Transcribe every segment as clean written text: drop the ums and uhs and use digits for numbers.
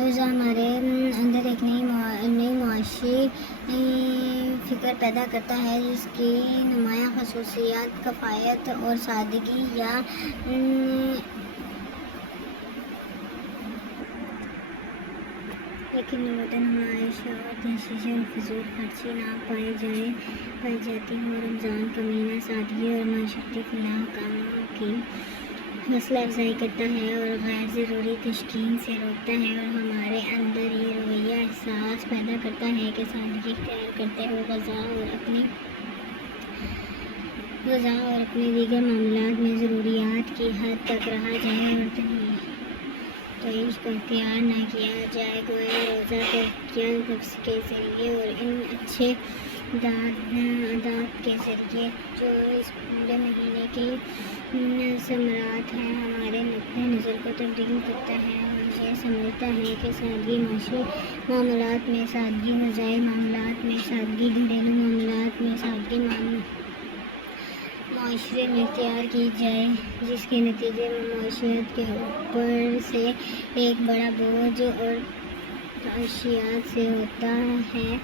روزہ ہمارے اندر ایک نئی معاشی فکر پیدا کرتا ہے جس کی نمایاں خصوصیات کفایت اور سادگی یا لیکن وطن نمائش اور تشویش اور فضول خرچی نہ پائی جاتی ہوں۔ رمضان کا مہینہ سادگی اور معاشرتی فلاح کاموں کی حوصلہ افزائی کرتا ہے اور غیر ضروری تشکین سے روکتا ہے، اور ہمارے اندر یہ رویہ احساس پیدا کرتا ہے کہ سادگی اختیار کرتے ہوئے غذا اور اپنے دیگر معاملات میں ضروریات کی حد تک رہا جائے اور تعیش کو اختیار نہ کیا جائے۔ گویا روزہ تزکیہ نفس کے ذریعے اور ان اچھے عادات کے ذریعے جو اس پورے مہینے کی ثمرات ہیں، ہمارے نقطۂ نظر کو تبدیل کرتا ہے اور یہ سمجھتا ہے کہ سادگی معاشی معاملات میں سادگی، غذائی معاملات میں سادگی، گھریلو معاملات میں سادگی معاشرے میں اختیار کی جائے، جس کے نتیجے میں معیشت کے اوپر سے ایک بڑا بوجھ اور تعیشات سے ہوتا ہے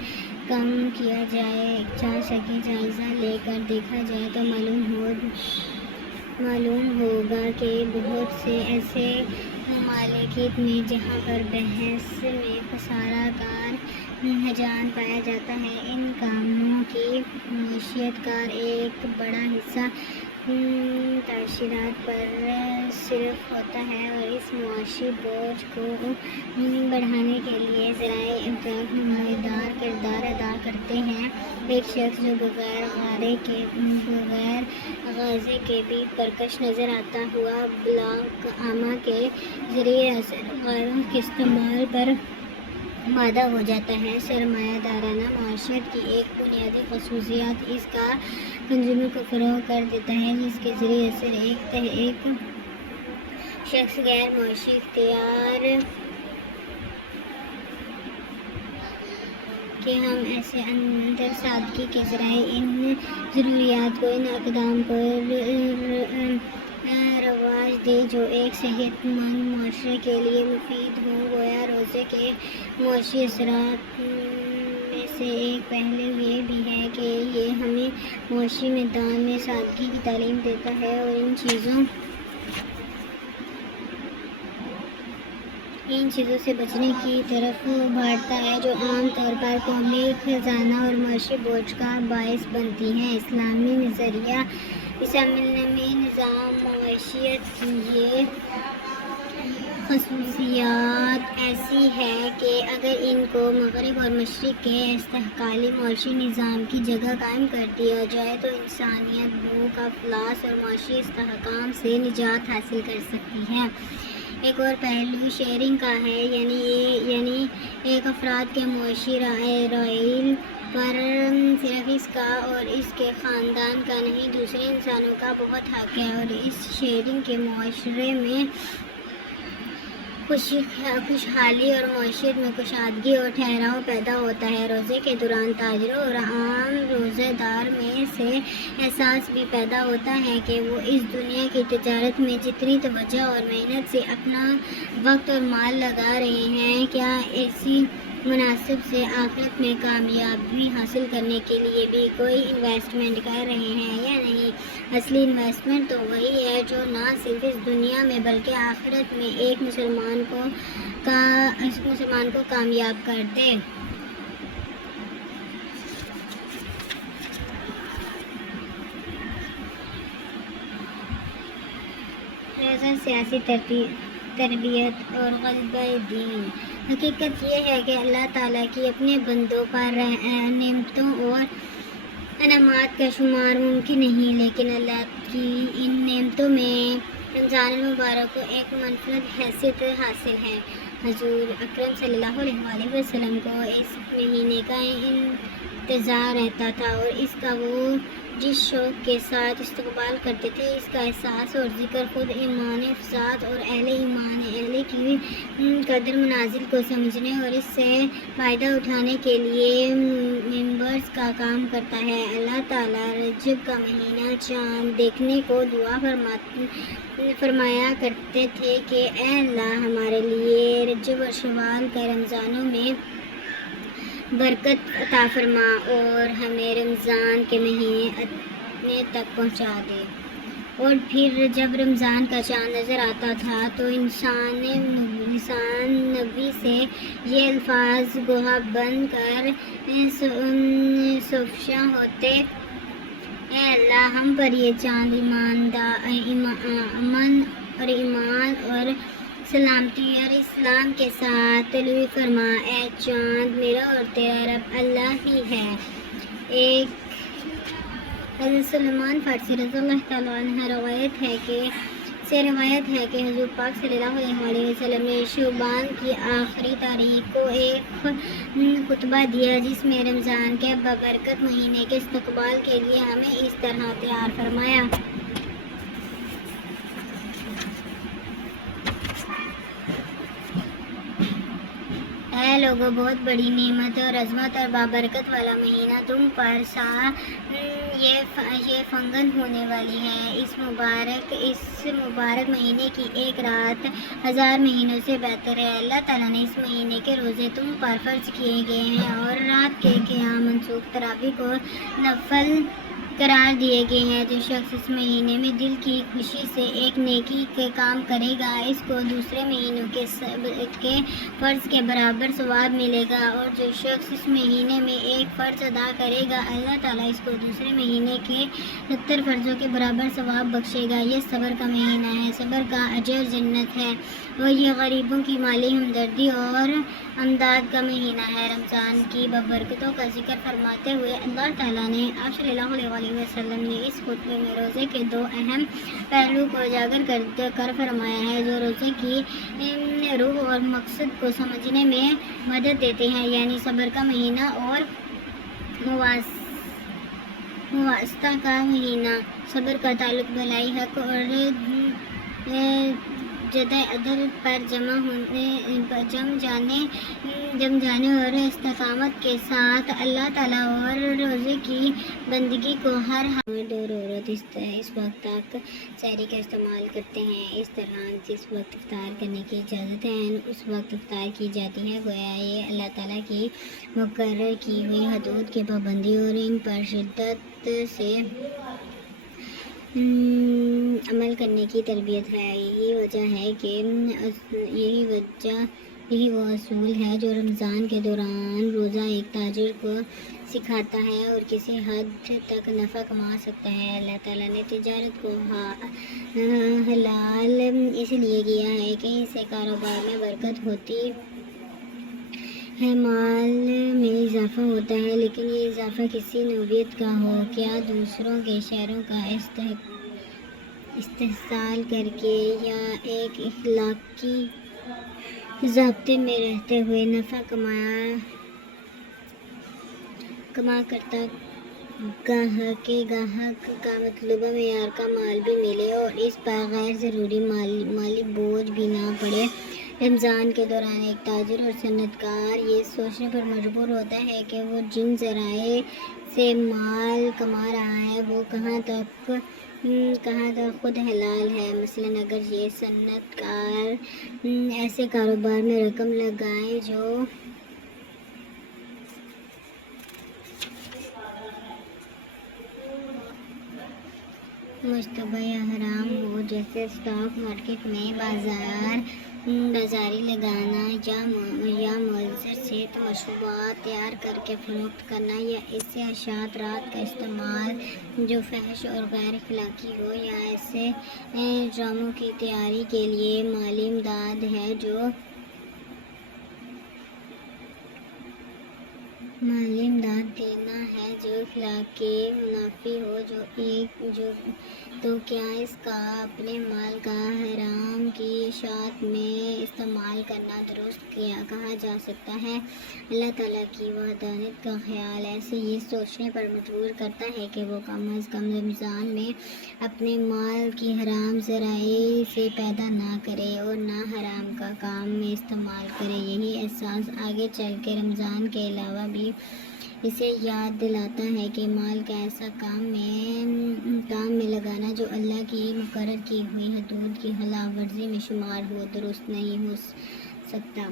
کم کیا جا سکے۔ جائزہ لے کر دیکھا جائے تو معلوم ہوگا کہ بہت سے ایسے ممالک میں جہاں پر بحث میں خسارہ کار رجحان پایا جاتا ہے، ان کاموں کی معیشت کا ایک بڑا حصہ تعیشات پر صرف ہوتا ہے، اور اس معاشی بوجھ کو بڑھانے کے لیے ذرائع امداد نمایاں کردار ادا کرتے ہیں۔ ایک شخص جو بغیر غازے کے بھی پرکش نظر آتا ہوا بلاک عامہ کے ذریعے غیروں کے استعمال پر آمادہ ہو جاتا ہے۔ سرمایہ دارانہ معیشت کی ایک بنیادی خصوصیت اس کا کنزومر کو فروغ کر دیتا ہے، جس کے ذریعے صرف ایک شخص غیر معاشی اختیار کہ ہم ایسے اندر سادگی کے ذرائع ان ضروریات کو، ان اقدام کو رواج دے جو ایک صحت مند معاشرے کے لیے مفید ہوں۔ گویا روزے کے معاشی اثرات میں سے ایک پہلو یہ بھی ہے کہ یہ ہمیں معاشی میدان میں سادگی کی تعلیم دیتا ہے اور ان چیزوں سے بچنے کی طرف ابھارتا ہے جو عام طور پر قومی خزانہ اور معاشی بوجھ کا باعث بنتی ہیں۔ اسلامی نظام معیشت کی یہ خصوصیات ایسی ہے کہ اگر ان کو مغرب اور مشرق کے استحصالی معاشی نظام کی جگہ قائم کر دیا جائے تو انسانیت بھوک، افلاس اور معاشی استحکام سے نجات حاصل کر سکتی ہے۔ ایک اور پہلو شیئرنگ کا ہے، یعنی ایک افراد کے معاشی رائل پر صرف اس کا اور اس کے خاندان کا نہیں، دوسرے انسانوں کا بہت حق ہے، اور اس شیئرنگ کے معاشرے میں خوشحالی اور معیشت میں کشادگی اور ٹھہراؤ پیدا ہوتا ہے۔ روزے کے دوران تاجروں اور عام روزہ دار میں سے احساس بھی پیدا ہوتا ہے کہ وہ اس دنیا کی تجارت میں جتنی توجہ اور محنت سے اپنا وقت اور مال لگا رہے ہیں، کیا اسی مناسب سے آخرت میں کامیابی حاصل کرنے کے لیے بھی کوئی انویسٹمنٹ کر رہے ہیں یا نہیں۔ اصلی انویسٹمنٹ تو وہی ہے جو نہ صرف اس دنیا میں بلکہ آخرت میں ایک مسلمان کو کامیاب کر دے۔ روزہ سیاسی تربیت اور غلبہ دین۔ حقیقت یہ ہے کہ اللہ تعالیٰ کی اپنے بندوں پر نعمتوں اور انعامات کا شمار ممکن نہیں، لیکن اللہ کی ان نعمتوں میں رمضان المبارک کو ایک منفرد حیثیت حاصل ہے۔ حضور اکرم صلی اللہ علیہ وسلم کو اس مہینے کا انتظار رہتا تھا اور اس کا وہ جس شوق کے ساتھ استقبال کرتے تھے، اس کا احساس اور ذکر خود ایمان افزاد اور اہل ایمان کی قدر منازل کو سمجھنے اور اس سے فائدہ اٹھانے کے لیے ممبرز کا کام کرتا ہے۔ اللہ تعالیٰ رجب کا مہینہ چاند دیکھنے کو دعا فرمایا کرتے تھے کہ اے اللہ، ہمارے لیے رجب اور شوال کے رمضانوں میں برکت عطا فرما اور ہمیں رمضان کے مہینے اپنے تک پہنچا دے۔ اور پھر جب رمضان کا چاند نظر آتا تھا تو انسان نبی سے یہ الفاظ گویا بن کر سفشا ہوتے: اے اللہ، ہم پر یہ چاند امن اور ایمان اور سلامتی اور اسلام کے ساتھ طلوع فرما۔ اے چاند، میرا اور تیرا رب اللہ ہی ہے۔ ایک حضرت سلمان فارسی رضی اللہ تعالیٰ عنہ روایت ہے کہ حضور پاک صلی اللہ علیہ وسلم نے شعبان کی آخری تاریخ کو ایک خطبہ دیا جس میں رمضان کے بابرکت مہینے کے استقبال کے لیے ہمیں اس طرح تیار فرمایا: اے لوگوں، بہت بڑی نعمت اور عظمت اور بابرکت والا مہینہ تم پر یہ فنگن ہونے والی ہے۔ اس مبارک مہینے کی ایک رات 1000 مہینوں سے بہتر ہے۔ اللہ تعالیٰ نے اس مہینے کے روزے تم پر فرض کیے گئے ہیں اور رات کے قیام منسوخ تراویح کو نفل قرار دیے گئے ہیں۔ جو شخص اس مہینے میں دل کی خوشی سے ایک نیکی کے کام کرے گا، اس کو دوسرے مہینوں کے فرض کے برابر ثواب ملے گا، اور جو شخص اس مہینے میں ایک فرض ادا کرے گا، اللہ تعالیٰ اس کو دوسرے مہینے کے 70 فرضوں کے برابر ثواب بخشے گا۔ یہ صبر کا مہینہ ہے، صبر کا اجر جنت ہے، اور یہ غریبوں کی مالی ہمدردی اور امداد کا مہینہ ہے۔ رمضان کی بابرکتوں کا ذکر فرماتے ہوئے اللہ تعالیٰ نے آپ صلی اللہ علیہ وسلم نے اس خطبے میں روزے کے 2 اہم پہلو کو اجاگر کر فرمایا ہے جو روزے کی روح اور مقصد کو سمجھنے میں مدد دیتے ہیں، یعنی صبر کا مہینہ اور مواسطہ کا مہینہ۔ صبر کا تعلق بھلائی، حق اور جدہ عدل پر جم جانے اور استقامت کے ساتھ اللہ تعالیٰ اور روزے کی بندگی کو ہر حال دور عورت اس وقت تک سحری کا استعمال کرتے ہیں۔ اس طرح جس وقت افطار کرنے کی اجازت ہے اس وقت افطار کی جاتی ہے، گویا یہ اللہ تعالیٰ کی مقرر کی ہوئی حدود کی پابندی اور ان پر شدت سے عمل کرنے کی تربیت ہے۔ یہی وہ اصول ہے جو رمضان کے دوران روزہ ایک تاجر کو سکھاتا ہے اور کسی حد تک نفع کما سکتا ہے۔ اللہ تعالیٰ نے تجارت کو حلال اس لیے کیا ہے کہ اس سے کاروبار میں برکت ہوتی ہے، مال میں اضافہ ہوتا ہے، لیکن یہ اضافہ کسی نوعیت کا ہو، کیا دوسروں کے شہروں کا استحصال کر کے یا ایک اخلاقی ضابطے میں رہتے ہوئے نفع کما کرتا گاہک کا مطلوبہ معیار کا مال بھی ملے اور اس پر غیر ضروری مالی بوجھ بھی نہ پڑے۔ رمضان کے دوران ایک تاجر اور صنعت کار یہ سوچنے پر مجبور ہوتا ہے کہ وہ جن ذرائع سے مال کما رہا ہے وہ کہاں تک خود حلال ہے۔ مثلاً اگر یہ صنعت کار ایسے کاروبار میں رقم لگائے جو مشتبہ یا حرام ہو، جیسے اسٹاک مارکیٹ میں بازاری لگانا یا مؤثر صحت مشروبات تیار کر کے فروخت کرنا، یا ایسے اشیاء کا استعمال جو فحش اور غیر اخلاقی ہو، یا ایسے ڈراموں کی تیاری کے لیے مالی امداد ہے جو دینا ہے جو اخلاق کے منافی ہو، تو کیا اس کا اپنے مال کا حرام کی معیشت میں استعمال کرنا درست کہا جا سکتا ہے۔ اللہ تعالیٰ کی وحدانیت کا خیال ایسے یہ سوچنے پر مجبور کرتا ہے کہ وہ کم از کم رمضان میں اپنے مال کی حرام ذرائع سے پیدا نہ کرے اور نہ حرام کا کام میں استعمال کرے۔ یہی احساس آگے چل کے رمضان کے علاوہ بھی اسے یاد دلاتا ہے کہ مال کا ایسا کام میں لگانا جو اللہ کی مقرر کی ہوئی حدود کی خلاف ورزی میں شمار ہو، درست نہیں ہو سکتا۔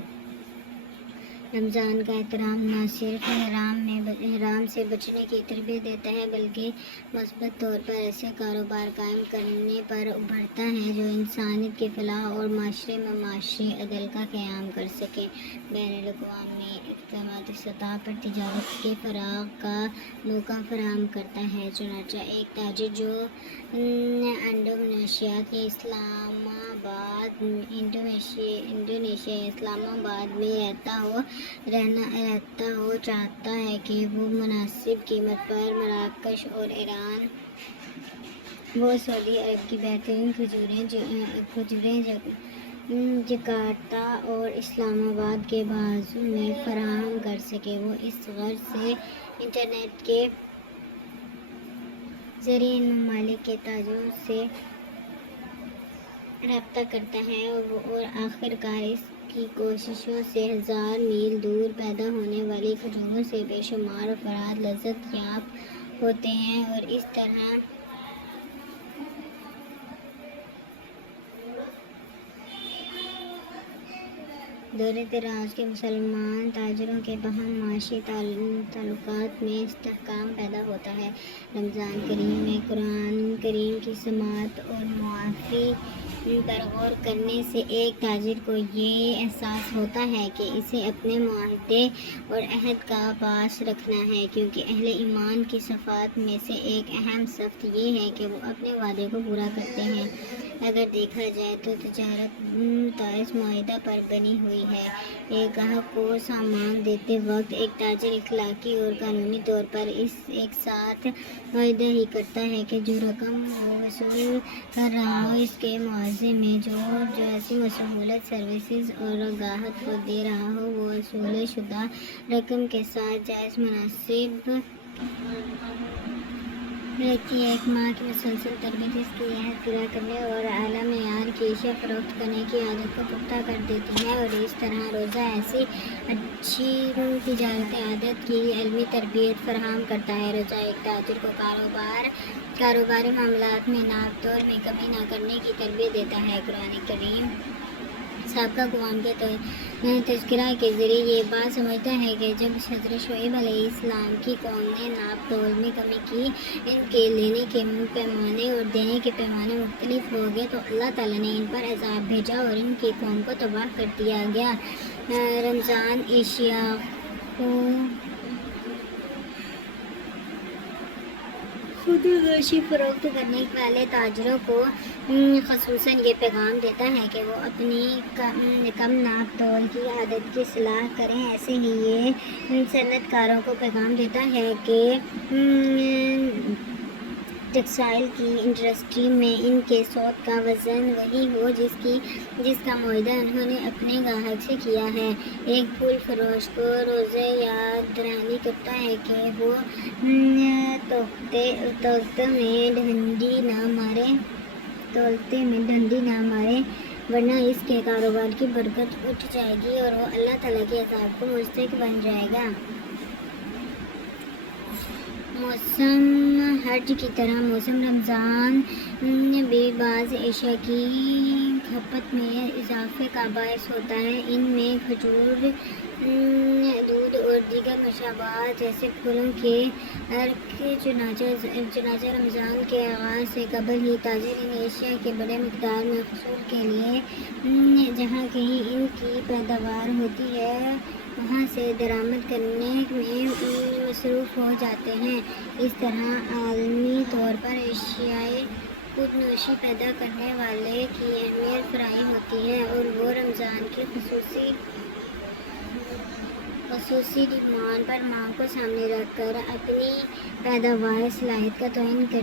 رمضان کا احترام نہ صرف حرام سے بچنے کی تربیت دیتا ہے بلکہ مثبت طور پر ایسے کاروبار قائم کرنے پر ابھرتا ہے جو انسانیت کی فلاح اور معاشرے میں معاشی عدل کا قیام کر سکے۔ بین الاقوامی اقدامات سطح پر تجارت کے فروغ کا موقع فراہم کرتا ہے۔ چنانچہ ایک تاجر جو انڈونیشیا کے انڈونیشیا اسلام آباد میں رہتا ہو چاہتا ہے کہ وہ مناسب قیمت پر مراکش اور ایران و سعودی عرب کی بہترین کھجوریں جکارتا اور اسلام آباد کے بازار میں فراہم کر سکے۔ وہ اس غرض سے انٹرنیٹ کے ذریعے ان ممالک کے تاجروں سے رابطہ کرتا ہے اور آخرکار اس کی کوششوں سے 1000 میل دور پیدا ہونے والی کھجوروں سے بے شمار افراد لذت یاب ہوتے ہیں، اور اس طرح دور دراز کے مسلمان تاجروں کے باہم معاشی تعلقات میں استحکام پیدا ہوتا ہے۔ رمضان کریم میں قرآن کریم کی سماعت اور معافی پر غور کرنے سے ایک تاجر کو یہ احساس ہوتا ہے کہ اسے اپنے معاہدے اور عہد کا پاس رکھنا ہے، کیونکہ اہل ایمان کی صفات میں سے ایک اہم صفت یہ ہے کہ وہ اپنے وعدے کو پورا کرتے ہیں۔ اگر دیکھا جائے تو تجارت اس معاہدہ پر بنی ہوئی ہے۔ ایک گاہک کو سامان دیتے وقت ایک تاجر اخلاقی اور قانونی طور پر ایک ساتھ معاہدہ ہی کرتا ہے کہ جو رقم وہ وصول کر رہا ہو اس کے معاوضے میں جو ایسی سہولت سروسز اور گاہک کو دے رہا ہو وہ وصول شدہ رقم کے ساتھ جائز مناسب رکھتی ہے۔ ایک ماہ کی مسلسل تربیت اس کی عہد پورا کرنے اور اعلیٰ معیار کی اشیاء فروخت کرنے کی عادت کو پختہ کر دیتی ہے، اور اس طرح روزہ ایسی اچھی تجارتی عادت کی علمی تربیت فراہم کرتا ہے۔ روزہ ایک تاجر کو کاروباری معاملات میں ناپ تول میں کمی نہ کرنے کی تربیت دیتا ہے۔ قرآن کریم سابقہ اقوام کے تذکرہ کے ذریعے یہ بات سمجھتا ہے کہ جب حضرت شعیب علیہ السلام کی قوم نے ناپ تول میں کمی کی، ان کے لینے کے پیمانے اور دینے کے پیمانے مختلف ہو گئے، تو اللہ تعالیٰ نے ان پر عذاب بھیجا اور ان کی قوم کو تباہ کر دیا گیا۔ رمضان اشیاء کو خود غشی فروخت کرنے والے تاجروں کو خصوصاً یہ پیغام دیتا ہے کہ وہ اپنی کم ناپ تول کی عادت کی اصلاح کریں۔ ایسے ہی یہ صنعت کاروں کو پیغام دیتا ہے کہ ٹیکسٹائل کی انڈسٹری میں ان کے سود کا وزن وہی ہو جس کا معاہدہ انہوں نے اپنے گاہک سے کیا ہے۔ ایک پھول فروش کو روزہ یاد دہانی کرتا ہے کہ وہ تولتے میں ڈنڈی نہ مارے، ورنہ اس کے کاروبار کی برکت اٹھ جائے گی اور وہ اللہ تعالیٰ کے عذاب کو مستحق بن جائے گا۔ موسم حج کی طرح موسم رمضان بھی بعض اشیاء کی کھپت میں اضافے کا باعث ہوتا ہے۔ ان میں کھجور، دودھ اور دیگر مشروبات جیسے پھولوں کے عرق۔ چنانچہ رمضان کے آغاز سے قبل ہی تاجر ان اشیاء کے بڑے مقدار میں حصول کے لیے جہاں کہیں ان کی پیداوار ہوتی ہے وہاں سے درآمد کرنے میں مصروف ہو جاتے ہیں۔ اس طرح عالمی طور پر اشیائے خود نوشی پیدا کرنے والے کی اہمیت فراہم ہوتی ہے اور وہ رمضان کی خصوصی ڈیمانڈ پر مانگ کو سامنے رکھ کر اپنی پیداوار صلاحیت کا تعین کرتے ہیں۔